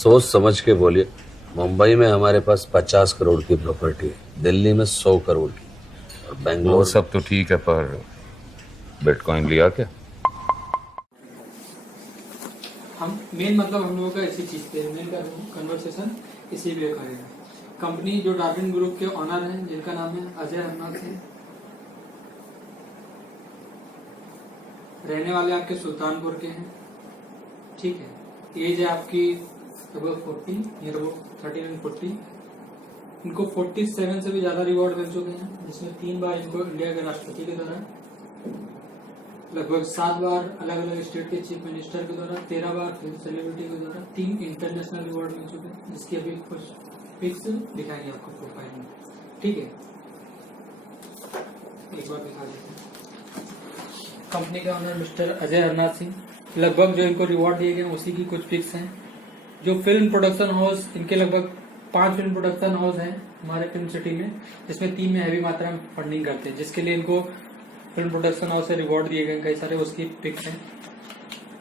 सोच समझ के बोलिए। मुंबई में हमारे पास 50 करोड़ की प्रॉपर्टी है, दिल्ली में 100 करोड़ की, और वो बेंगलोर सब तो ठीक है, पर बिटकॉइन लिया क्या? हम मेन मतलब हम लोगों का इसी चीज पे मेन कन्वर्सेशन इसी पे करेगा। कंपनी जो डार्विन ग्रुप के ऑनर हैं जिनका नाम है अजय हरनाथ सिंह, रहने वाले आपके सुल्तानपुर के हैं। ठीक है, एज है आपकी लगभग 40, नियर अबाउट 13 एंड 40। इनको 47 से भी ज्यादा रिवॉर्ड मिल चुके हैं, जिसमें 3 बार इनको इंडिया के राष्ट्रपति के द्वारा, लगभग 7 बार अलग अलग स्टेट के चीफ मिनिस्टर के द्वारा, 13 बार फिल्म सेलिब्रिटी के द्वारा, 3 इंटरनेशनल रिवॉर्ड मिल चुके हैं, जिसकी अभी कुछ पिक्स दिखाएंगे आपको प्रोफाइल में। ठीक है, एक बार दिखा देते हैं। कंपनी का ऑनर मिस्टर अजय हरनाथ सिंह, लगभग जो इनको रिवॉर्ड दिए गए उसी की कुछ पिक्स हैं। जो फिल्म प्रोडक्शन हाउस, इनके लगभग 5 फिल्म प्रोडक्शन हाउस हैं हमारे फिल्म सिटी में, जिसमें 3 में हैवी मात्रा में फंडिंग करते हैं, जिसके लिए इनको फिल्म प्रोडक्शन हाउस से रिवॉर्ड दिए गए कई सारे, उसकी पिक्स हैं।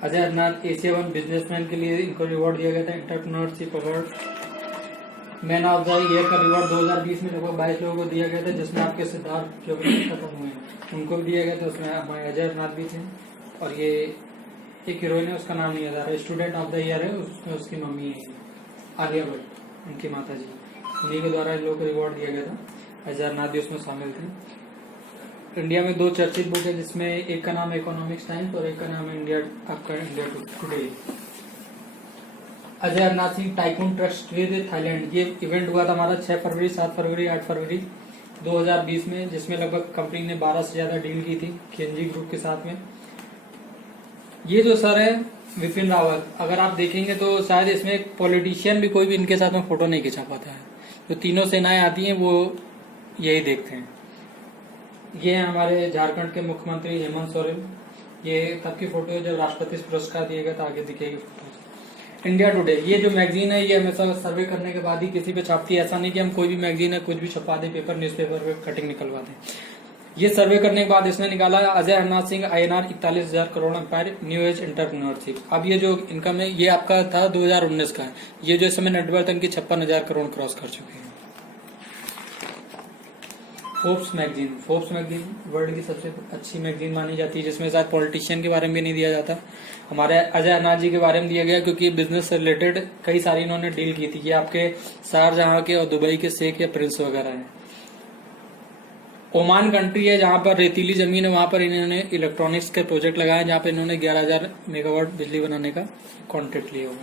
अजय हरनाथ एशिया 1 बिजनेसमैन के लिए इनको रिवॉर्ड दिया गया था, entrepreneurship award. Man of the year का रिवॉर्ड 2020 में लगभग 22 लोगों को दिया गया था, जिसमें आपके सिद्धार्थ जो खत्म हुए उनको भी दिया गया था, उसमें हमारे अजय हरनाथ भी थे। और ये एक हीरोइन है, उसका नाम नहीं याद आ रहा, स्टूडेंट ऑफ द ईयर है, उसमें उसकी मम्मी है आलिया भट्ट, उनकी माता जी, उन्हीं के द्वारा इन लोगों को रिवॉर्ड दिया गया था। अजय हरनाथ भी उसमें शामिल थे। इंडिया में 2 चर्चित बुक है, जिसमें एक का नाम इकोनॉमिक्स टाइम्स और एक का नाम है India today. Ajay Harnath Singh tycoon trust with Thailand, ये इवेंट हुआ था हमारा 6 फरवरी, 7 फरवरी, 8 फरवरी 2020 में, जिसमें लगभग कंपनी ने 12 से ज्यादा डील की थी केएनजी ग्रुप के साथ में। ये जो सर है विपिन रावत, अगर आप देखेंगे तो शायद इसमें एक पॉलिटिशियन भी कोई भी इनके साथ में फोटो नहीं खिंचा पाता है। जो तीनों सेनाएं आती हैं वो यही देखते हैं। ये है हमारे झारखंड के मुख्यमंत्री हेमंत सोरेन, ये तब की फोटो है जब राष्ट्रपति पुरस्कार दिए गए, तो आगे दिखेगी फोटो। इंडिया टुडे, ये जो मैगजीन है ये हमेशा सर्वे करने के बाद ही किसी पे छापती है, ऐसा नहीं कि हम कोई भी मैगजीन है कुछ भी छपा दे, पेपर न्यूज़पेपर पे कटिंग निकलवा दें। ये सर्वे करने के बाद इसने निकाला Ajay Harnath Singh INR 41,000 crore empire new age entrepreneurship. अब ये जो इनकम है ये आपका था 2019 का है, ये जो इस समय नेटवर्थ इनकी 56,000 करोड़ क्रॉस कर चुके हैं। फोर्ब्स मैगजीन वर्ल्ड की सबसे अच्छी मैगजीन मानी जाती है, जिसमें शायद पॉलिटिशियन के बारे में भी नहीं दिया जाता। हमारे अजय हरनाथ जी के बारे में दिया गया, क्योंकि बिजनेस से रिलेटेड कई सारी इन्होंने डील की थी। ये आपके शारजहां के और दुबई के शेख या प्रिंस वगैरह हैं। ओमान कंट्री है जहां पर रेतीली जमीन है, वहां पर इन्होंने इलेक्ट्रॉनिक्स के प्रोजेक्ट लगाए, जहां पर इन्होंने 11,000 मेगावाट बिजली बनाने का कॉन्ट्रैक्ट लिया हुआ।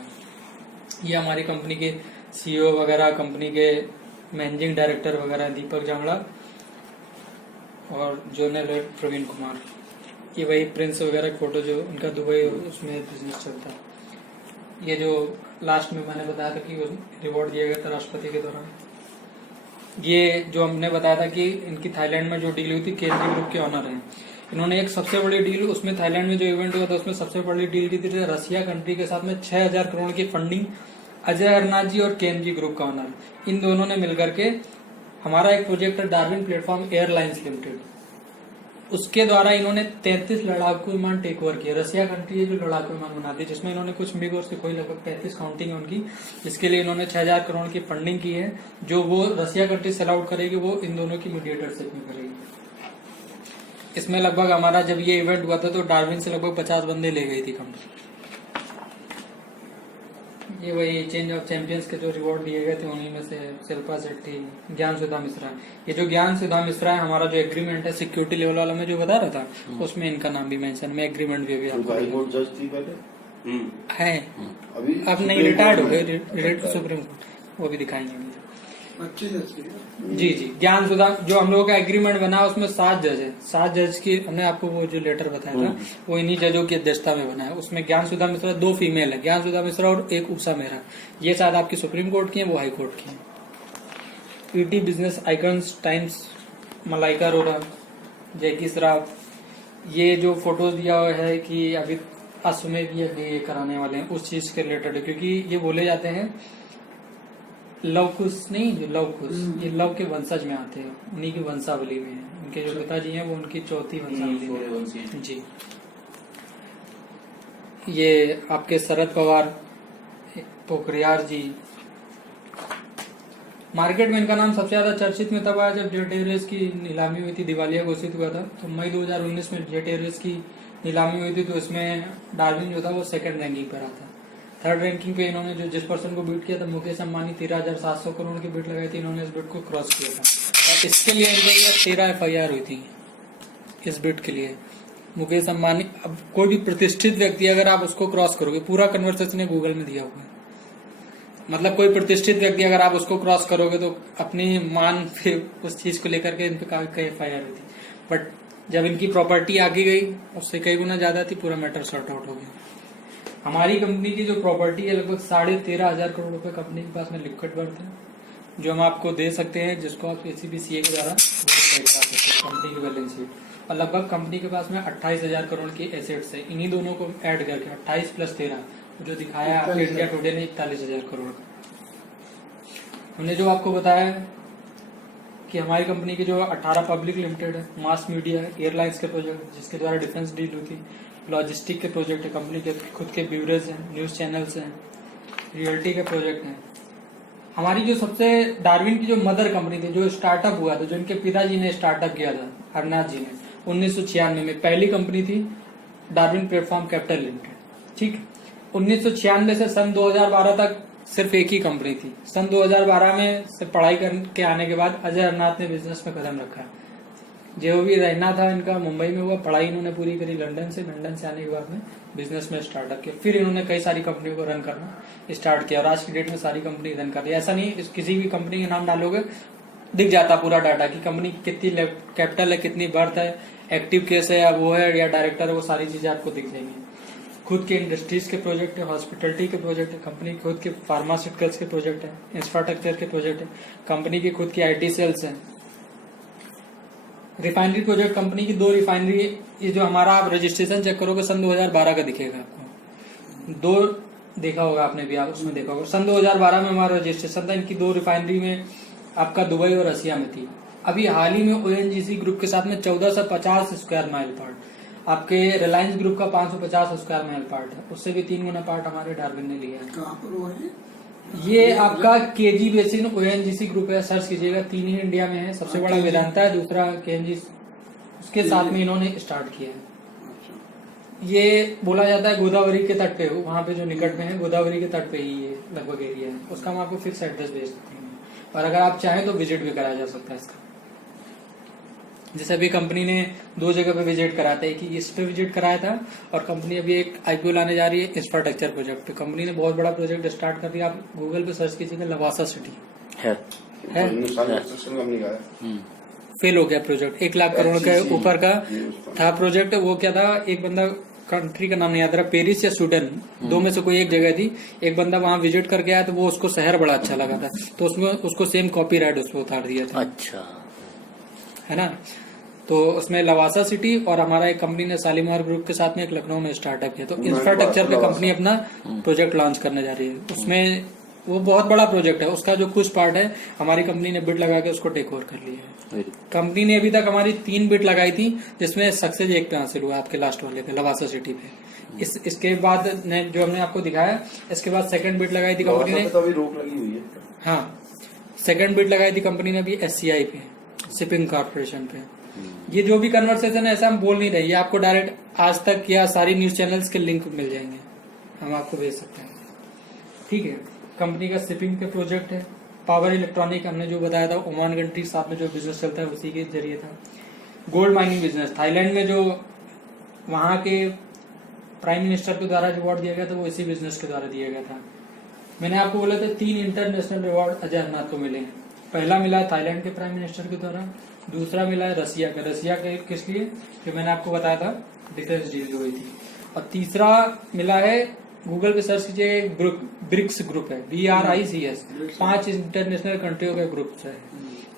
ये हमारी कंपनी के CEO वगैरह, कंपनी के मैनेजिंग डायरेक्टर वगैरह, दीपक जांगड़ा और जनरल प्रवीण कुमार। ये वही प्रिंस वगैरह की फोटो जो उनका दुबई उसमें बिजनेस चलता है। ये जो लास्ट में मैंने बताया था कि रिवॉर्ड दिया गया था राष्ट्रपति के द्वारा। ये जो हमने बताया था कि इनकी थाईलैंड में जो डील हुई थी, केएनजी ग्रुप के ऑनर हैं, इन्होंने एक सबसे बड़ी डील, उसमें थाईलैंड में जो इवेंट हुआ था उसमें सबसे बड़ी डील की थी रसिया कंट्री के साथ में 6,000 करोड़ की फंडिंग। अजय हरनाथ जी और केएनजी ग्रुप का ऑनर, इन दोनों ने मिलकर के हमारा एक प्रोजेक्ट है डार्विन प्लेटफॉर्म एयरलाइंस लिमिटेड, उसके द्वारा इन्होंने 33 लड़ाकू विमान टेक ओवर किए। रसिया कंट्री है जो लड़ाकू विमान बनाती है, जिसमें इन्होंने कुछ मिग और सुखोई लगभग 33 काउंटिंग है उनकी, जिसके लिए इन्होंने 6,000 करोड़ की फंडिंग की है। जो वो रसिया कंट्री सेल आउट करेगी वो इन दोनों की मीडिएटरशिप में करेगी। इसमें लगभग हमारा जब ये इवेंट हुआ था तो डार्विन से लगभग 50 बंदे ले गई थी कंपनी। ये वही चेंज ऑफ चैंपियंस के जो रिवॉर्ड दिए गए थे उन्हीं में से शिल्पा शेट्टी, ज्ञान सुधा मिश्रा। ये जो ज्ञान सुधा मिश्रा है, हमारा जो एग्रीमेंट है सिक्योरिटी लेवल वाला मैं जो बता रहा था, उसमें इनका नाम भी मेंशन, मैं एग्रीमेंट भी आपको है। अब नहीं, रिटायर्ड हो गए, रिटायर्ड सुप्रीम कोर्ट, वो भी दिखाएंगे। जी ज्ञान सुधा, जो हम लोगों का एग्रीमेंट बना उसमें 7 जज है। 7 जज की हमने आपको वो जो लेटर बताया था वो इन्हीं जजों की अध्यक्षता में बना है। उसमें ज्ञान सुधा मिश्रा 2 फीमेल है, ज्ञान सुधा मिश्रा और एक उषा मेहरा। ये शायद आपकी सुप्रीम कोर्ट की है, वो हाई कोर्ट की है। ET business icons times, Malaika Arora, Jackie Shroff. ये जो फोटोज दिया हुआ है कि अभी अश्वमेध ये कराने वाले हैं, उस चीज के रिलेटेड है, क्योंकि ये बोले जाते हैं लव कुश नहीं, जो लव कुश, ये लव के वंशज में आते हैं, उन्हीं की वंशावली में है। उनके जो पिताजी हैं वो उनकी 4थी वंशावली में जी। ये आपके शरद पवार पोखरियार जी। मार्केट में इनका नाम सबसे ज्यादा चर्चित में तब आया जब जेट एयरवेज की नीलामी हुई थी, दिवालिया घोषित हुआ था। तो मई 2019 में जेट एयरवेज की नीलामी हुई थी, तो इसमें डार्विन जो था वो सेकंड रैंकिंग पर आता। थर्ड रैंकिंग पे इन्होंने जो जिस पर्सन को बीट किया था, मुकेश अंबानी 13,700 करोड़ की बीट लगाई थी, इन्होंने इस बीट को क्रॉस किया था। और इसके लिए इनको 13 FIR हुई थी इस बीट के लिए। मुकेश अंबानी, अब कोई भी प्रतिष्ठित व्यक्ति अगर आप उसको क्रॉस करोगे, पूरा कन्वर्सेशन गूगल में दिया हुआ है, मतलब कोई प्रतिष्ठित व्यक्ति अगर आप उसको क्रॉस करोगे तो अपनी मान पे उस चीज को लेकर के इन पे कई FIR हुई थी। बट जब इनकी प्रॉपर्टी आगे गई, उससे कई गुना ज्यादा थी, पूरा मैटर सॉर्ट आउट हो गया। हमारी कंपनी की जो प्रॉपर्टी है लगभग 13,500 करोड़ रुपए कंपनी के पास में लिक्विड वर्थ है, जो हम आपको दे सकते हैं, जिसको आप ACPCA के द्वारा करा सकते हैं कंपनी की बैलेंस शीट। और लगभग कंपनी के पास में 28,000 करोड़ की एसेट्स है। इन्हीं दोनों को ऐड करके 28 + 13 जो दिखाया आपके इंडिया टुडे ने 41,000 करोड़। हमने जो आपको बताया कि हमारी कंपनी की जो 18 पब्लिक लिमिटेड है, मास मीडिया है, एयरलाइंस के प्रोजेक्ट जिसके द्वारा डिफेंस डील हुई थी, लॉजिस्टिक के प्रोजेक्ट है, कंपनी के खुद के ब्यूरेज हैं, न्यूज चैनल्स हैं, रियल्टी के प्रोजेक्ट हैं। हमारी जो सबसे डार्विन की जो मदर कंपनी थी, जो स्टार्टअप हुआ था, जो इनके पिताजी ने स्टार्टअप किया था, हरनाथ जी ने 1996 में, पहली कंपनी थी डार्विन प्लेटफॉर्म कैपिटल लिमिटेड। ठीक, 1996 से सन 2012 तक सिर्फ एक ही कंपनी थी। सन 2012 में से पढ़ाई करके आने के बाद अजय हरनाथ ने बिजनेस में कदम रखा। जो भी रहना था इनका मुंबई में हुआ, पढ़ाई इन्होंने पूरी करी लंदन से आने के बाद में बिजनेस में स्टार्टअप किया। फिर इन्होंने कई सारी कंपनियों को रन करना स्टार्ट किया और आज की डेट में सारी कंपनी रन कर रही है। ऐसा नहीं किसी भी कंपनी के नाम डालोगे दिख जाता पूरा डाटा कि कंपनी कितनी कैपिटल है, कितनी बर्थ है, एक्टिव केस है या वो है या डायरेक्टर है, वो सारी चीजें आपको दिख जाएंगी। खुद के इंडस्ट्रीज के प्रोजेक्ट है, हॉस्पिटलिटी के प्रोजेक्ट है, कंपनी खुद के फार्मास्यूटिकल्स के प्रोजेक्ट है, इंफ्रास्ट्रक्चर के प्रोजेक्ट है, कंपनी की खुद की IT सेल्स है, रिफाइनरी प्रोजेक्ट। कंपनी की 2 रिफाइनरी, ये जो हमारा आप रजिस्ट्रेशन चेक करोगे सन 2012 का दिखेगा आपको, 2 देखा होगा आपने भी, आप उसमें देखा होगा। सन 2012 में हमारा रजिस्ट्रेशन था। इनकी 2 रिफाइनरी में आपका दुबई और रसिया में थी। अभी हाल ही में ONGC ग्रुप के साथ में 1450 स्क्वायर माइल पार्ट, आपके रिलायंस ग्रुप का 550 स्क्वायर माइल पार्ट है, उससे भी 3 गुना पार्ट हमारे डार्विन ने लिया है। कहाँ पर वो है? ये आपका KG बेसिन ONGC ग्रुप है, सर्च कीजिएगा। 3 ही इंडिया में है, सबसे बड़ा वेदांता है, दूसरा KNG, उसके साथ में इन्होंने स्टार्ट किया है। ये बोला जाता है गोदावरी के तट पे, वहां पे जो निकट में है गोदावरी के तट पे ही ये लगभग एरिया है। उसका हम आपको फिक्स एड्रेस भेज सकते हैं और अगर आप चाहें तो विजिट भी कराया जा सकता है इसका। जैसे अभी कंपनी ने 2 जगह पे विजिट कराया था, एक इस पे विजिट कराया था और कंपनी अभी एक IPO लाने जा रही है इंफ्रास्ट्रक्चर प्रोजेक्ट पे। कंपनी ने बहुत बड़ा प्रोजेक्ट स्टार्ट कर दिया। आप गूगल पे सर्च कीजिएगा, लवासा सिटी है। फेल हो गया प्रोजेक्ट, 1 लाख करोड़ के ऊपर का था प्रोजेक्ट। वो क्या था, एक बंदा, कंट्री का नाम नहीं याद रहा, पेरिस या स्वीडन, 2 में से कोई एक जगह थी। एक बंदा वहां विजिट करके आया तो वो उसको शहर बड़ा अच्छा लगा था, तो उसमें उसको सेम कॉपीराइट उस पर उतार दिया था। अच्छा, है ना। तो उसमें लवासा सिटी और हमारा एक कंपनी ने शालीमार ग्रुप के साथ में एक लखनऊ में स्टार्टअप किया। तो इंफ्रास्ट्रक्चर पे कंपनी अपना प्रोजेक्ट लॉन्च करने जा रही है। उसमें वो बहुत बड़ा प्रोजेक्ट है, उसका जो कुछ पार्ट है हमारी कंपनी ने बिड लगा के उसको टेक ओवर कर लिया है। कंपनी ने अभी तक हमारी 3 बिड लगाई थी, जिसमें सक्सेस एक पे हासिल हुआ आपके लास्ट वाले पे, लवासा सिटी पे। इसके बाद जो हमने आपको दिखाया, इसके बाद सेकंड बिड लगाई थी कंपनी ने, तो अभी रोक लगी हुई है। हाँ, सेकंड बिड लगाई थी कंपनी ने अभी SCI पे, शिपिंग कॉर्पोरेशन पे। ये जो भी कन्वर्सेशन है ऐसा हम बोल नहीं रहे, ये आपको डायरेक्ट आज तक या सारी न्यूज चैनल्स के लिंक मिल जाएंगे, हम आपको भेज सकते हैं। ठीक है। कंपनी का शिपिंग के प्रोजेक्ट है। पावर इलेक्ट्रॉनिक हमने जो बताया था, ओमान कंट्री साथ में जो बिजनेस चलता है उसी के जरिए था। गोल्ड माइनिंग बिजनेस, थाईलैंड में जो वहां के प्राइम मिनिस्टर के द्वारा जो अवार्ड दिया गया था वो इसी बिजनेस के द्वारा दिया गया था। मैंने आपको बोला था 3 इंटरनेशनल अवार्ड अजय हरनाथ को मिले हैं। पहला मिला है थाईलैंड के प्राइम मिनिस्टर के द्वारा, दूसरा मिला है रसिया का। रसिया के किस लिए, कि मैंने आपको बताया था डिफेंस डील जो हुई थी। और तीसरा मिला है, गूगल पे सर्च कीजिए, ग्रुप ब्रिक्स ग्रुप है, BRICS, 5 इंटरनेशनल कंट्रियों का ग्रुप है।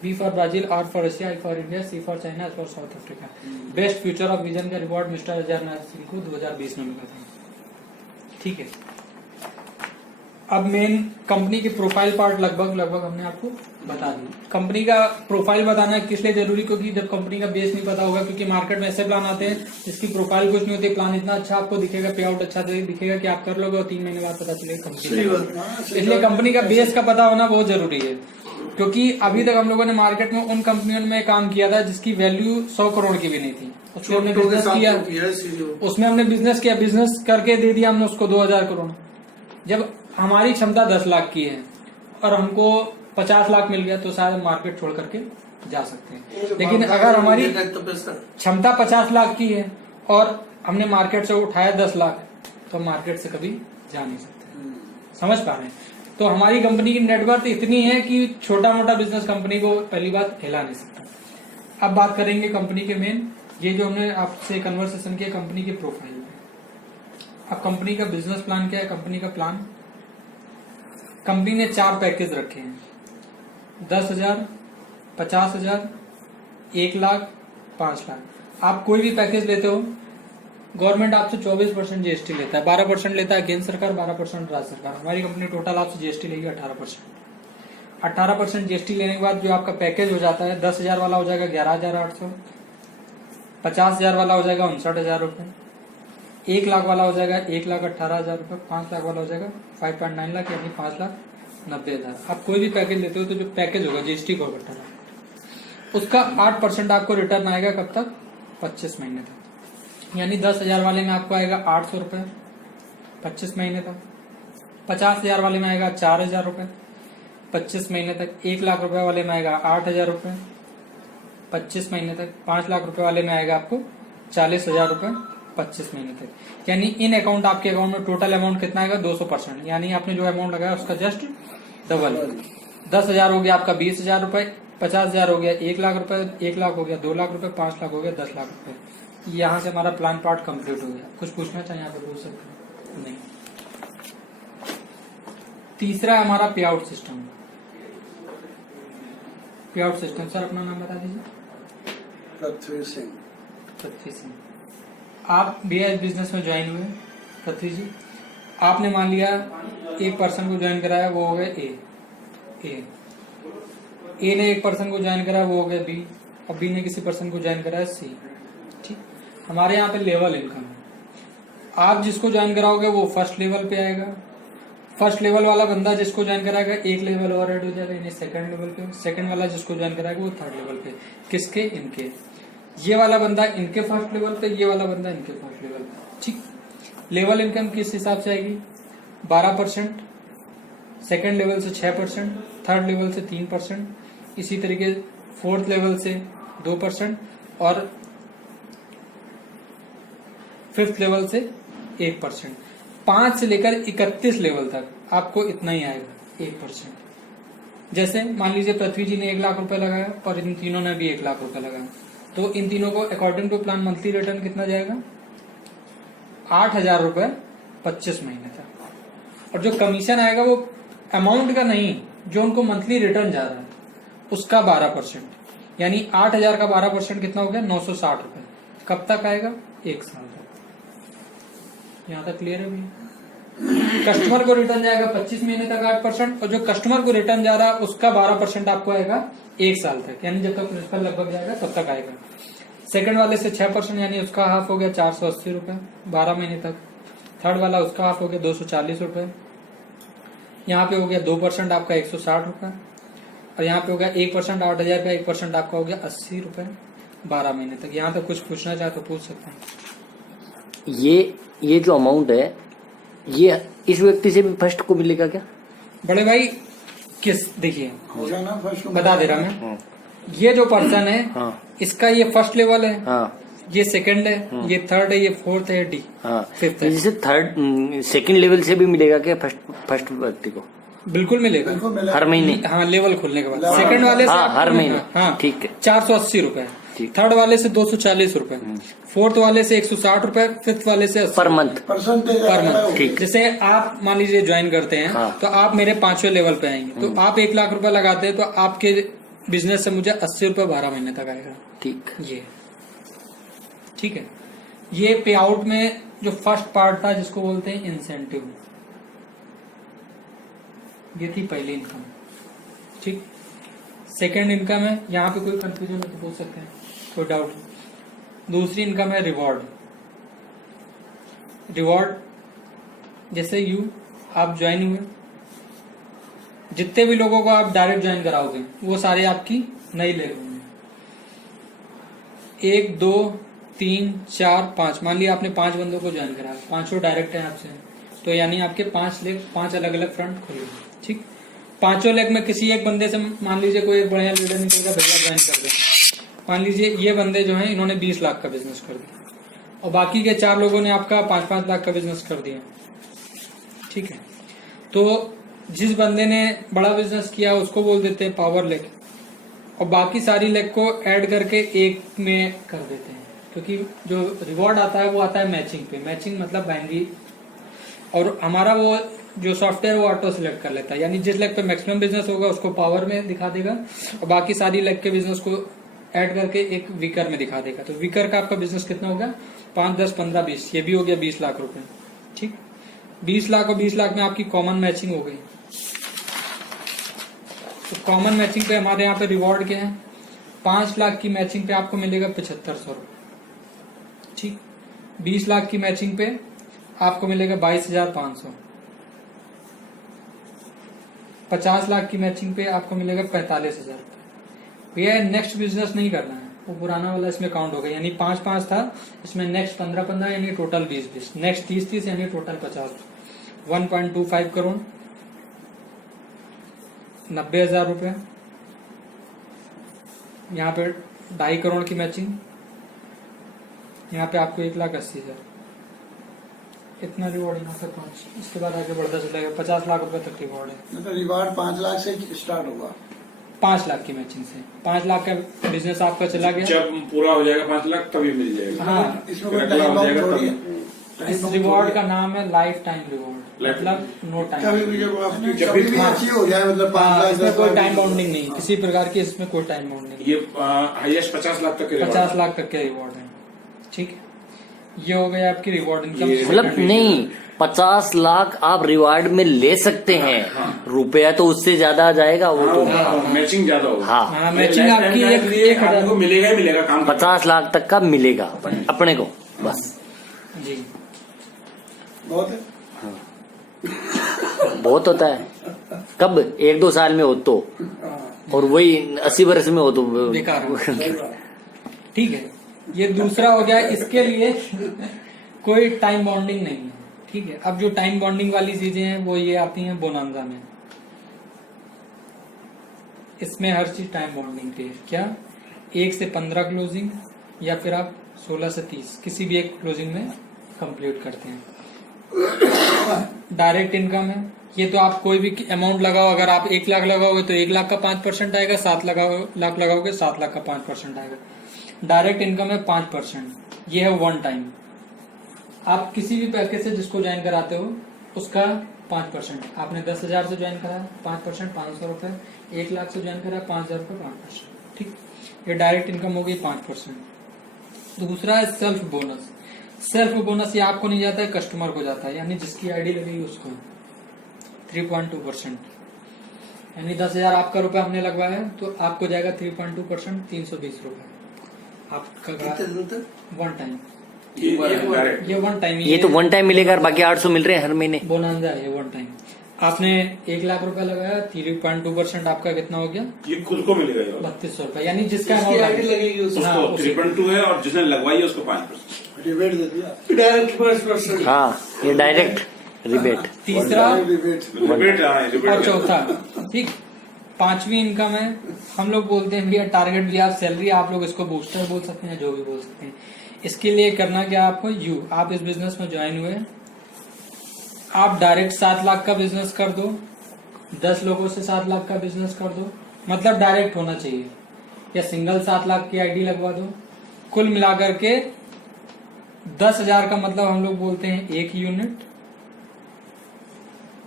B for Brazil, R for Russia, I for India, C for China, S for south Africa. Best future of vision का रिवॉर्ड मिस्टर अजय हरनाथ सिंह को 2020 में मिला था। ठीक है। अब मेन कंपनी की प्रोफाइल पार्ट लगभग हमने आपको बता दी। कंपनी का प्रोफाइल बताना किस लिए जरूरी, क्योंकि जब कंपनी का बेस नहीं पता होगा, क्योंकि मार्केट में ऐसे प्लान आते हैं जिसकी प्रोफाइल कुछ नहीं होती, प्लान इतना अच्छा आपको दिखेगा, पे आउट अच्छा दिखेगा कि आप कर लोगे और 3 महीने बाद पता चलेगा कंपनी। इसलिए कंपनी का बेस का पता होना बहुत जरूरी है, क्योंकि अभी तक हम लोगों ने मार्केट में उन कंपनियों में काम किया था जिसकी वैल्यू 100 करोड़ की भी नहीं थी, उसमें हमने बिजनेस किया, बिजनेस करके दे दिया हमने उसको 2000 करोड़। जब हमारी क्षमता 10 लाख की है और हमको 50 लाख मिल गया तो शायद हम मार्केट छोड़ करके जा सकते हैं। लेकिन अगर हमारी क्षमता 50 लाख की है और हमने मार्केट से उठाया 10 लाख तो मार्केट से कभी जा नहीं सकते। समझ पा रहे हैं? तो हमारी कंपनी की नेटवर्थ इतनी है कि छोटा मोटा बिजनेस कंपनी को पहली बात हिला नहीं सकता। अब बात करेंगे कंपनी के मेन, ये जो हमने आपसे कन्वर्सेशन किया कंपनी की प्रोफाइल में। अब कंपनी का बिजनेस प्लान क्या है? कंपनी का प्लान, कंपनी ने 4 पैकेज रखे हैं, 10,000, 50,000, 1 लाख, 5 लाख। आप कोई भी पैकेज लेते हो, गवर्नमेंट आपसे 24% जीएसटी लेता है, 12% लेता है केंद्र सरकार, 12% राज्य सरकार। हमारी कंपनी टोटल आपसे जीएसटी लेगी 18%। 18% जीएसटी लेने के बाद जो आपका पैकेज हो जाता है, 10,000 वाला हो जाएगा 11,800, 50,000 वाला हो जाएगा 59,000 रुपए, 1 लाख वाला हो जाएगा 1,18,000 रुपए, 5 लाख वाला हो जाएगा 5.9 लाख यानी 5,90,000। आप कोई भी पैकेज लेते हो तो जो पैकेज होगा जीएसटी को इकट्ठा उसका 8% आपको रिटर्न आएगा। कब तक? 25 महीने तक। यानी 10,000 वाले में आपको आएगा 800 रुपए 25 महीने तक, 50,000 वाले में आएगा 4,000 रुपए 25 महीने तक, 1 लाख रुपए वाले में आएगा 8,000 रुपए 25 महीने तक, 5 लाख रुपए वाले में आएगा आपको 40,000 रुपए 25 महीने तक। यानी इन अकाउंट आपके अकाउंट में टोटल अमाउंट कितना आएगा? 200%। यानी आपने जो अमाउंट लगाया उसका जस्ट डबल। 10,000 हो गया आपका 20,000 रुपए, 50,000 हो गया 1 लाख रुपए, 1 लाख हो गया 2 लाख रुपए, 5 लाख हो गया 10 लाख रुपए। यहाँ से हमारा प्लान पार्ट कंप्लीट हो गया। कुछ पूछना चाहिए यहाँ पे? पूछ सकते हैं? नहीं। तीसरा हमारा पे आउट सिस्टम। पे आउट सिस्टम, सर अपना नाम बता दीजिए। पृथ्वी सिंह। पृथ्वी सिंह। आप भी इस बिजनेस में ज्वाइन हुए पृथ्वी जी। आपने मान लिया एक पर्सन को ज्वाइन कराया, वो हो गया ए ने एक पर्सन को ज्वाइन कराया, वो हो गया बी, और बी ने किसी पर्सन को ज्वाइन कराया सी। ठीक, हमारे यहाँ पे लेवल इनकम है। आप जिसको ज्वाइन कराओगे वो फर्स्ट लेवल पे आएगा, फर्स्ट लेवल वाला बंदा जिसको ज्वाइन कराएगा एक लेवल और ऐड हो जाएगा, यानी सेकंड लेवल पे। सेकंड वाला जिसको ज्वाइन कराएगा वो थर्ड लेवल पे। किसके? इनके। ये वाला बंदा इनके फर्स्ट लेवल पे, ये वाला बंदा इनके फर्स्ट लेवल पे। ठीक, लेवल इनकम किस हिसाब से आएगी? 12%, सेकंड लेवल से 6%, थर्ड लेवल से 3%, इसी तरीके फोर्थ लेवल से 2% और फिफ्थ लेवल से 1%। 5 से लेकर 31 लेवल तक आपको इतना ही आएगा 1%। जैसे मान लीजिए पृथ्वी जी ने 1 लाख रुपए लगाया और इन तीनों ने भी 1 लाख रुपए लगाया, तो इन तीनों को according to plan monthly return कितना जाएगा? 8,000 रुपए 25 महीने तक। और जो कमीशन आएगा वो अमाउंट का नहीं, जो उनको मंथली रिटर्न जा रहा है उसका 12%, यानी 8,000 का 12% कितना हो गया? 960 रुपए। कब तक आएगा? 1 साल तक। यहाँ तक क्लियर है भैया? कस्टमर को रिटर्न जाएगा 25 महीने तक 8%, और जो कस्टमर को रिटर्न जा रहा है उसका 12% आपको आएगा 1 साल तक, यानी जब तक प्रिंसिपल लगभग जाएगा तब तक आएगा। सेकंड वाले से 6%, यानी उसका हाफ हो गया 480 रुपए 12 महीने तक। थर्ड वाला उसका हाफ हो गया 240 रुपए। यहाँ पे हो गया 2% आपका 160 रुपए, और यहाँ पे हो गया 1% 8,000 का 1% आपका हो गया 80 रुपए 12 महीने तक। यहाँ तक कुछ पूछना चाहे तो पूछ सकते हैं। ये जो अमाउंट है ये इस व्यक्ति से भी फर्स्ट को मिलेगा क्या? बड़े भाई किस, देखिए बता दे रहा मैं। ये जो पर्सन है हाँ। इसका ये फर्स्ट लेवल है, हाँ। ये सेकंड है, ये थर्ड है, ये फोर्थ है, डी फिफ्थ है। जैसे थर्ड सेकंड लेवल से भी मिलेगा क्या फर्स्ट व्यक्ति को? बिल्कुल मिलेगा हर महीने। हाँ, लेवल खुलने के बाद। सेकंड वाले से हाँ, हर महीने। हाँ ठीक है। 480 रुपए, थर्ड वाले से 240 रुपए, फोर्थ वाले से 160 रुपए, फिफ्थ वाले से 80 पर मंथ। Per month. ठीक। जैसे आप मान लीजिए ज्वाइन करते हैं हाँ। तो आप मेरे 5वें लेवल पे आएंगे, तो आप 1 लाख रुपए लगाते हैं तो आपके बिजनेस से मुझे 80 रुपए 12 महीने तक आएगा। ठीक। ये ठीक है। ये पे आउट में जो फर्स्ट पार्ट था जिसको बोलते हैं इंसेंटिव, ये थी पहली इनकम। ठीक, सेकंड इनकम है, यहाँ पे कोई कंफ्यूजन है तो पूछ सकते हैं, कोई डाउट। दूसरी इनकम है रिवॉर्ड। रिवॉर्ड जैसे आप ज्वाइन हुए, जितने भी लोगों को आप डायरेक्ट ज्वाइन कराओगे वो सारे आपकी नई लेग होंगे। 1 2 3 4 5, मान लिया आपने 5 बंदों को ज्वाइन कराया, 5 डायरेक्ट है आपसे, तो यानी आपके 5 लेग 5 अलग अलग फ्रंट खुले। ठीक, 5 लेग में किसी एक बंदे से मान लीजिए कोई एक बढ़िया लीडर निकल गया, भैया ज्वाइन कर दे। मान लीजिए ये बंदे जो हैं इन्होंने 20 लाख का बिजनेस कर दिया और बाकी के 4 लोगों ने आपका 5-5 लाख का बिजनेस कर दिया। ठीक है, तो जिस बंदे ने बड़ा बिजनेस किया उसको बोल देते हैं पावर लेग, और बाकी सारी लेग को ऐड करके एक में कर देते हैं, क्योंकि जो रिवॉर्ड आता है वो आता है मैचिंग पे। मैचिंग मतलब बाइनरी, और हमारा वो जो सॉफ्टवेयर वो ऑटो सिलेक्ट कर लेता है, यानी जिस लेग पे मैक्सिमम बिजनेस होगा उसको पावर में दिखा देगा और बाकी सारी लेग के बिजनेस को ऐड करके एक वीकर में दिखा देगा। तो वीकर का आपका बिजनेस कितना होगा, 5 10 15 20, ये भी हो गया 20 लाख रुपए। ठीक, 20 लाख और 20 लाख में आपकी कॉमन मैचिंग हो गई। तो कॉमन मैचिंग पे हमारे यहाँ पे रिवॉर्ड क्या है, 5 लाख की मैचिंग पे आपको मिलेगा 7500 रुपये। ठीक, 20 लाख की मैचिंग पे आपको मिलेगा 22,500। 50 लाख की मैचिंग पे आपको मिलेगा 45,000 रुपये। भैया नेक्स्ट बिजनेस नहीं करना है, वो पुराना वाला इसमें काउंट हो गया, यानी 5-5 था, इसमें नेक्स्ट 15-15 यानी टोटल 20-20, नेक्स्ट 30-30 यानी टोटल 50। 1.25 करोड़, 90,000 रुपये। यहाँ पे 2.5 करोड़ की मैचिंग, यहाँ पे आपको 1,80,000। इतना रिवॉर्ड यहाँ पे 5, इसके बाद आगे बढ़ता चलेगा 50 लाख रुपए तक रिवॉर्ड है। मतलब रिवॉर्ड 5 लाख से स्टार्ट होगा, 5 लाख की मैचिंग से। 5 लाख का बिजनेस आपका चला गया, जब पूरा हो जाएगा 5 लाख तभी मिल जाएगा। हाँ, इसमें फिर कोई अगला टाइम हो बाउंड जाएगा थोड़ी है। तभी। इस रिवॉर्ड का नाम है लाइफ टाइम रिवॉर्ड, मतलब नो कभी टाइम। भी जब आपकी जब कभी भी भी अच्छी हो जाए, मतलब 5 लाख इसमें 10 कोई लाख टाइम बाउंडिंग नहीं, किसी प्रकार की इसमें कोई टाइम बाउंडिंग नहीं। ये हाईएस्ट 50 लाख तक के 50 लाख तक के रिवॉर्ड है। ठीक है, ये हो गया आपकी रिवॉर्ड इनकम। ये मतलब नहीं, 50 लाख आप रिवार्ड में ले सकते हैं, रुपया तो उससे ज्यादा आ जाएगा वो तो। मैचिंग ज्यादा होगा। हाँ, हाँ, मैचिंग आपकी एक आपको मिलेगा ही मिलेगा काम। 50 लाख तक का मिलेगा अपने को बस। जी, बहुत है। बहुत होता है, कब 1-2 साल में हो तो, और वही 80 वर्ष में हो तो बेकार हो। ठीक है, ये दूसरा हो गया। इसके लिए कोई टाइम बॉन्डिंग नहीं है। ठीक है, अब जो टाइम बॉन्डिंग वाली चीजें हैं वो ये आती हैं बोनांजा में। इसमें हर चीज टाइम बॉन्डिंग पे है। क्या, 1 से 15 क्लोजिंग या फिर आप 16 से 30 किसी भी एक क्लोजिंग में कंप्लीट करते हैं। डायरेक्ट इनकम है, ये तो आप कोई भी अमाउंट लगाओ, अगर आप 1 लाख लगाओगे तो 1 लाख का 5% आएगा, 7 लाख लगाओगे 7 लाख का 5% आएगा। डायरेक्ट इनकम है 5%, ये है 1 टाइम। आप किसी भी पैकेज से जिसको ज्वाइन कराते हो उसका 5%, आपने 10,000 से ज्वाइन कराया 5%, 500 रुपए। 1 लाख से ज्वाइन कराया 5,000 रुपए, 5%। ठीक, ये डायरेक्ट इनकम हो गई 5%। दूसरा है सेल्फ बोनस। सेल्फ बोनस ये आपको नहीं जाता है, कस्टमर को जाता है, यानी जिसकी आईडी लगेगी उसको। 3.2%, यानी 10,000 आपका रुपया हमने लगवाया है तो आपको जाएगा 3.2%, 320 रुपए आपका। कितने दिन तक? 1 टाइम, ये डायरेक्ट। ये 1 टाइम। ये तो 1 टाइम मिलेगा और बाकी 800 मिल रहे हैं हर महीने। बोनांजा है, 1 टाइम। आपने 1 लाख रुपया लगाया, 3.2% आपका कितना हो गया, ये खुद को मिलेगा ये वाला। 3200 रुपया, यानी जिसका जिसकी amount आईडी लगेगी उसको हाँ, उसको 3.2 है और जिसने लगवाई है उसको 5%। रिबेट दे दिया, डायरेक्ट 5%। हाँ, ये डायरेक्ट रिबेट। तीसरा रिबेट रिबेट, हाँ, रिबेट और चौथा। ठीक, 5वीं इनकम है, हम लोग बोलते हैं भैया टारगेट ब्याज सैलरी, आप लोग इसको बूस्टर बोल सकते हैं, जो भी बोल सकते हैं। इसके लिए करना क्या आपको, आप इस बिजनेस में ज्वाइन हुए, आप डायरेक्ट 7 लाख का बिजनेस कर दो, 10 लोगों से 7 लाख का बिजनेस कर दो, मतलब डायरेक्ट होना चाहिए, या सिंगल 7 लाख की आईडी लगवा दो। कुल मिलाकर के 10,000 का मतलब हम लोग बोलते हैं 1 यूनिट,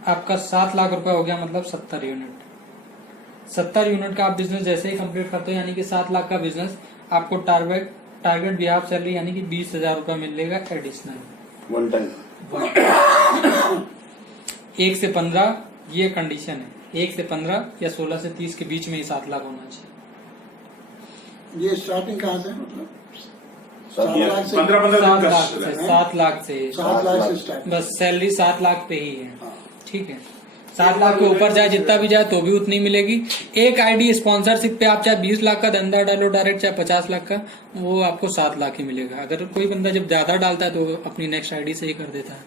आपका 7 लाख रुपए हो गया, मतलब 70 यूनिट। 70 यूनिट का आप बिजनेस जैसे ही कंप्लीट करते हो, यानी कि 7 लाख का बिजनेस, आपको टारगेट बिहाफ सैलरी यानी कि 20,000 रुपए मिलेगा एडिशनल। 1 टाइम। 1 से 15 ये कंडीशन है, 1 से 15 या 16 से 30 के बीच में ही 7 लाख होना चाहिए। ये स्टार्टिंग कहाँ से मतलब 7 लाख से 15 दिन का 7 लाख से 7 लाख से स्टार्ट। बस सैलरी 7 लाख पे ही है। हाँ। ठीक है, 7 लाख के ऊपर जाए जितना भी जाए तो भी उतनी मिलेगी। एक आईडी स्पॉन्सरशिप पे आप चाहे 20 लाख का धंधा डालो डायरेक्ट, चाहे 50 लाख का, वो आपको 7 लाख ही मिलेगा। अगर कोई बंदा जब ज्यादा डालता है तो अपनी नेक्स्ट आईडी से ही कर देता है,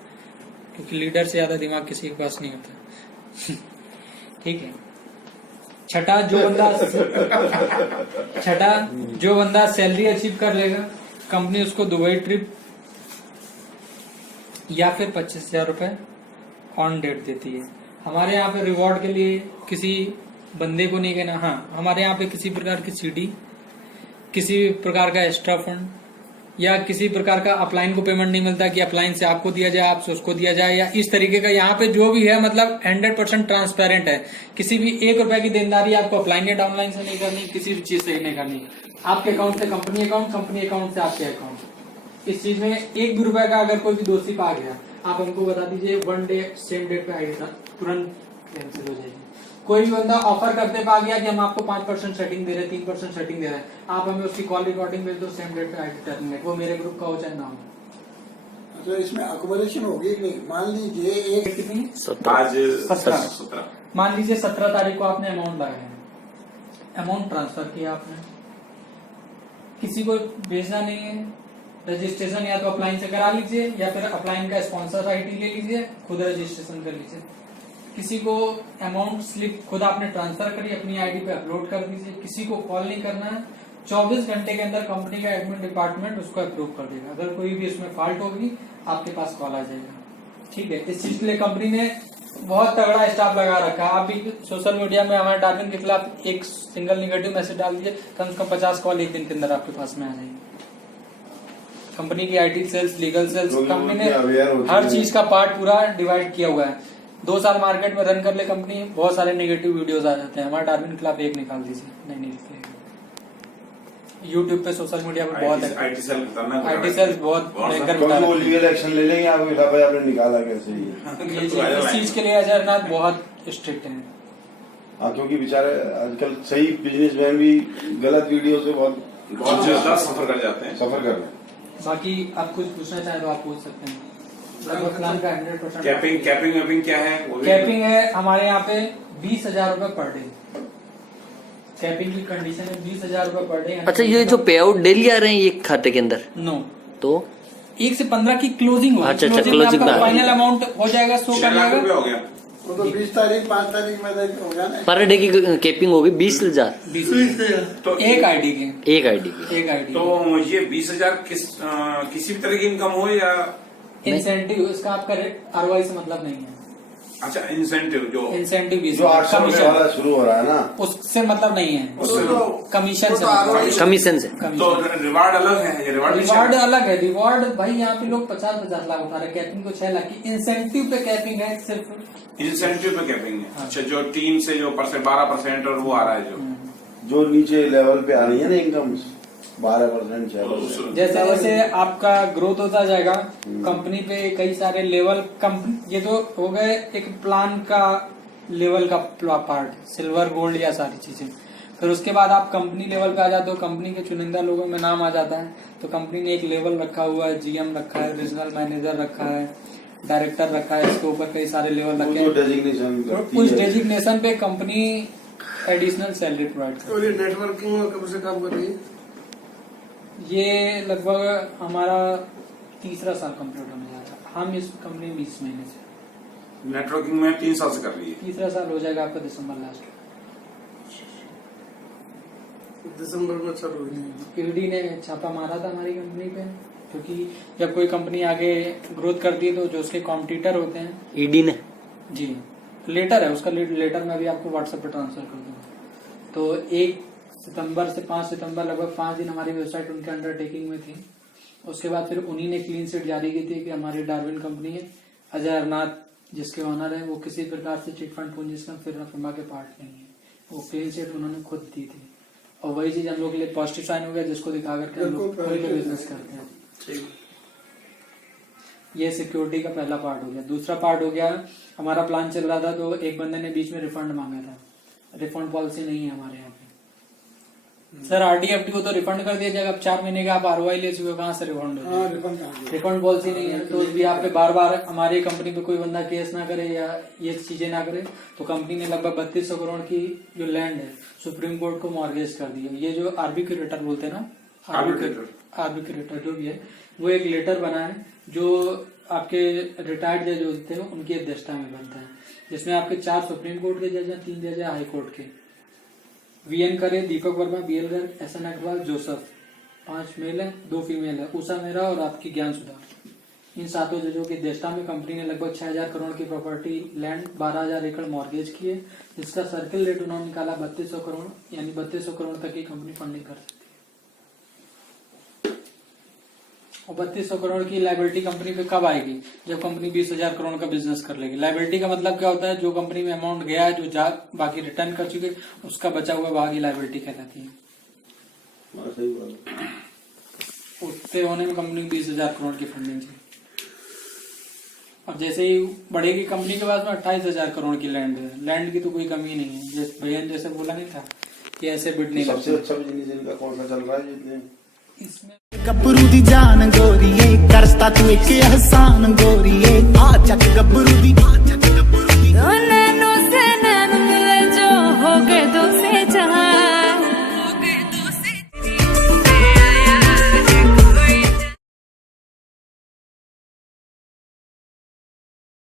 क्योंकि लीडर से ज्यादा दिमाग किसी के पास नहीं होता। ठीक है। छठा जो बंदा सैलरी अचीव कर लेगा, कंपनी उसको दुबई ट्रिप या फिर 25,000 रुपए ऑन डेट देती है। हमारे यहाँ पे रिवॉर्ड के लिए किसी बंदे को नहीं कहना, हाँ हमारे यहाँ पे किसी प्रकार की सीडी, किसी प्रकार का एक्स्ट्रा फंड या किसी प्रकार का अपलाइन को पेमेंट नहीं मिलता कि अपलाइन से आपको दिया जाए, आपसे उसको दिया जाए, या इस तरीके का यहाँ पे जो भी है मतलब 100% ट्रांसपेरेंट है। किसी भी 1 रुपए की देनदारी आपको अपलाइन या डाउनलाइन से नहीं करनी, किसी भी चीज से नहीं करनी। आपके अकाउंट से कंपनी अकाउंट, कंपनी अकाउंट से आपके अकाउंट। इस चीज में 1 भी रुपए का अगर कोई भी दोषी पा गया, आप हमको बता दीजिए, 1 डे सेम डेट पे आईडी तुरंत कैंसिल हो जाएगी। कोई भी बंदा ऑफर करते पा गया कि हम आपको 5% सेटिंग दे रहे हैं, 3% सेटिंग दे रहे हैं, आप हमें उसकी कॉल रिकॉर्डिंग भेज दो, सेम डेट पे आईडी टर्मिनेट, वो मेरे ग्रुप का हो चाहे ना हो। तो इसमें अकोमोडेशन होगी कि नहीं? मान लीजिए एक कितनी आज 17। मान लीजिए 17 तारीख को आपने अमाउंट लगाया, अमाउंट ट्रांसफर किया आपने, किसी को भेजना नहीं है, रजिस्ट्रेशन या तो अपलाइन से करा लीजिए या फिर अपलाइन का स्पॉन्सर आईडी ले लीजिए, खुद रजिस्ट्रेशन कर लीजिए। किसी को अमाउंट स्लिप खुद आपने ट्रांसफर करी, अपनी आईडी पे अपलोड कर दीजिए। किसी को कॉल नहीं करना है, 24 घंटे के अंदर कंपनी का एडमिन डिपार्टमेंट उसको अप्रूव कर देगा। अगर कोई भी इसमें फॉल्ट होगी आपके पास कॉल आ जाएगा। ठीक है, इस चीज के लिए कंपनी ने बहुत तगड़ा स्टाफ लगा रखा है। आप भी सोशल मीडिया में हमारे डार्विन के खिलाफ एक सिंगल निगेटिव मैसेज डाल दीजिए, कम से कम 50 कॉल एक दिन के अंदर आपके पास में आ जाएगी। कंपनी की IT cells, legal cells, company ने हर चीज का पार्ट पूरा डिवाइड किया हुआ है। 2 साल मार्केट में रन कर ले कंपनी, बहुत सारे नेगेटिव वीडियोस आ जाते हैं। हमारे डार्विन के खिलाफ एक निकाल दीजिए, नहीं निकलेगा। यूट्यूब पे, सोशल मीडिया पे बहुत है, आईटी सेल खतरनाक, आईटी सेल्स बहुत भयंकर क्योंकि वो बता रहे लीगल एक्शन ले लेंगे, आपको लिखा भाई आपने निकाला कैसे ये। हैं। इस चीज के लिए अजरनाथ बहुत स्ट्रिक्ट है। हाँ, क्योंकि बेचारे आजकल सही बिजनेसमैन भी गलत वीडियो से बहुत ज्यादा सफर कर जाते हैं। सफर कर रहे हैं। बाकी आप कुछ पूछना चाहें तो आप पूछ सकते हैं। लगभग प्लान का 100% कैपिंग वेपिंग क्या है? वो भी कैपिंग है हमारे यहाँ पे 20,000 रुपए पर डे। कैपिंग की कंडीशन है 20,000 रुपए पर डे। अच्छा, ये जो पे आउट डेली आ रहे हैं ये खाते के अंदर, नो, तो 1 से 15 की क्लोजिंग होगी। अच्छा, क्लोजिंग closing में में आपका फाइनल अमाउंट हो जाएगा, 100 6 कर लाख जाएगा। रुपए हो गया। वो तो 20 तारीख 5 तारीख में हो जाना है। पर डे की केपिंग होगी 20,000 तो एक आईडी के, एक आईडी की। एक आईडी तो ये 20,000 किसी भी तरह की इनकम हो या इंसेंटिव, इसका आपका आरओआई से मतलब नहीं है। अच्छा, इंसेंटिव जो इंसेंटिव भी जो 800 रुपए वाला शुरू हो रहा है ना, उससे मतलब नहीं है, कमीशन से कमीशन से। तो रिवार्ड अलग है, ये रिवार्ड अलग है। रिवार्ड भाई यहाँ पे लोग 50-50 लाख उठा रहे, कैपिंग को 6 लाख की। इंसेंटिव पे कैपिंग है सिर्फ, इंसेंटिव पे कैपिंग है। अच्छा, जो टीम से जो 12% और वो आ रहा है जो नीचे लेवल पे आ रही है ना इनकम 12%, 6%। जैसे जैसे आपका ग्रोथ होता जाएगा कंपनी पे कई सारे लेवल, कंपनी ये तो हो गए एक प्लान का लेवल का पार्ट, सिल्वर, गोल्ड या सारी चीजें। फिर उसके बाद आप कंपनी लेवल पे आ जाते हो, कंपनी के चुनिंदा लोगों में नाम आ जाता है, तो कंपनी ने एक लेवल रखा हुआ है, जीएम रखा है, रीजनल मैनेजर रखा है, डायरेक्टर रखा है, इसके ऊपर कई सारे लेवल रखे हैं। उस डेजिग्नेशन पे कंपनी एडिशनल सैलरी प्रोवाइड करती है। और ये नेटवर्किंग में कब से काम कर रही है? ये लगभग हमारा 3रा साल कंप्लीट होने जा रहा है। हम इस कंपनी में 20 महीने से, नेटवर्किंग में 3 साल से कर रही है। 3रा साल हो जाएगा आपका दिसंबर लास्ट। दिसंबर में चालू हुई। ईडी ने छापा मारा था हमारी कंपनी पे, क्योंकि जब कोई कंपनी आगे ग्रोथ करती है तो जो उसके कॉम्पिटिटर होते हैं, ईडी ने, जी लेटर है उसका, लेटर में भी आपको व्हाट्सएप पे ट्रांसफर कर दूंगा। तो 1 सितंबर से 5 सितंबर लगभग 5 दिन हमारी वेबसाइट उनके अंडरटेकिंग में थी। उसके बाद फिर उन्हीं ने क्लीन चिट जारी की थी कि हमारी डार्विन कंपनी है, अजरनाथ जिसके ओनर है वो किसी प्रकार से चिट फंड पूंजी फर्मा के पार्ट नहीं है। वो क्लीन चिट उन्होंने खुद दी थी, और वही चीज हम लोग के लिए पॉजिटिव साइन हो गया, जिसको दिखा करके हम लोग कोई भी बिजनेस करते हैं। ये सिक्योरिटी का पहला पार्ट हो गया। दूसरा पार्ट हो गया, हमारा प्लान चल रहा था तो एक बंदे ने बीच में रिफंड मांगा था। रिफंड पॉलिसी नहीं है हमारे यहाँ पे। सर आरडीएफटी को तो रिफंड कर दिया जाएगा, अब 4 महीने का आप आरओआई ले चुके हो, कहाँ से रिफंड हो? हाँ रिफंड कहाँ गया? रिफंड पॉलिसी नहीं है, तो भी आप पे बार बार हमारी कंपनी पे कोई बंदा केस ना करे या ये चीजें ना करे, तो कंपनी ने लगभग 3200 करोड़ की जो लैंड है सुप्रीम कोर्ट को मॉर्गेज कर दी है। ये जो आर्बिक्यूरेटर बोलते हैं ना, आर्बिक्यूरेटर जो भी है, वो एक लेटर बना है जो आपके रिटायर्ड जज होते हैं उनकी अध्यक्षता में बनता है, जिसमें आपके 4 सुप्रीम कोर्ट के जज हैं, 3 जज है हाई कोर्ट के। VN Kare, Deepak Verma, BL Garg, SN Agarwal, Joseph, 5 male है, 2 फीमेल है, उषा मेहरा और आपकी ज्ञान सुधा। इन 7 जजों की अध्यक्षता में कंपनी ने लगभग 6000 करोड़ की प्रॉपर्टी लैंड 12000 एकड़ मॉर्गेज की है, जिसका सर्किल रेट उन्होंने निकाला 3200 करोड़, यानी 3200 करोड़ तक की कंपनी फंडिंग कर सकती है। और 3200 करोड़ की लाइबिलिटी कंपनी पे कब आएगी? जब कंपनी 20000 करोड़ का बिजनेस कर लेगी। लाइबिलिटी का मतलब क्या होता है? जो कंपनी में अमाउंट गया है, जो बाकी रिटर्न कर चुके, उसका बचा हुआ भाग ही लाइबिलिटी कहलाती है। हाँ, सही बात है। उतने होने में कंपनी 20000 करोड़ की फंडिंग चाहिए। और जैसे ही बढ़ेगी कंपनी के पास में 28000 करोड़ की लैंड है। लैंड की तो कोई कमी नहीं है। जैसे भैया जैसे बोला नहीं था कि ऐसे बिड नहीं सबसे लगता। अच्छा बिजनेस इनका कौन सा चल रहा है जितने इसमें गब्बरू दी जान गोरीए करस्ता तू एक एहसान गोरीए आ चक गब्बरू दी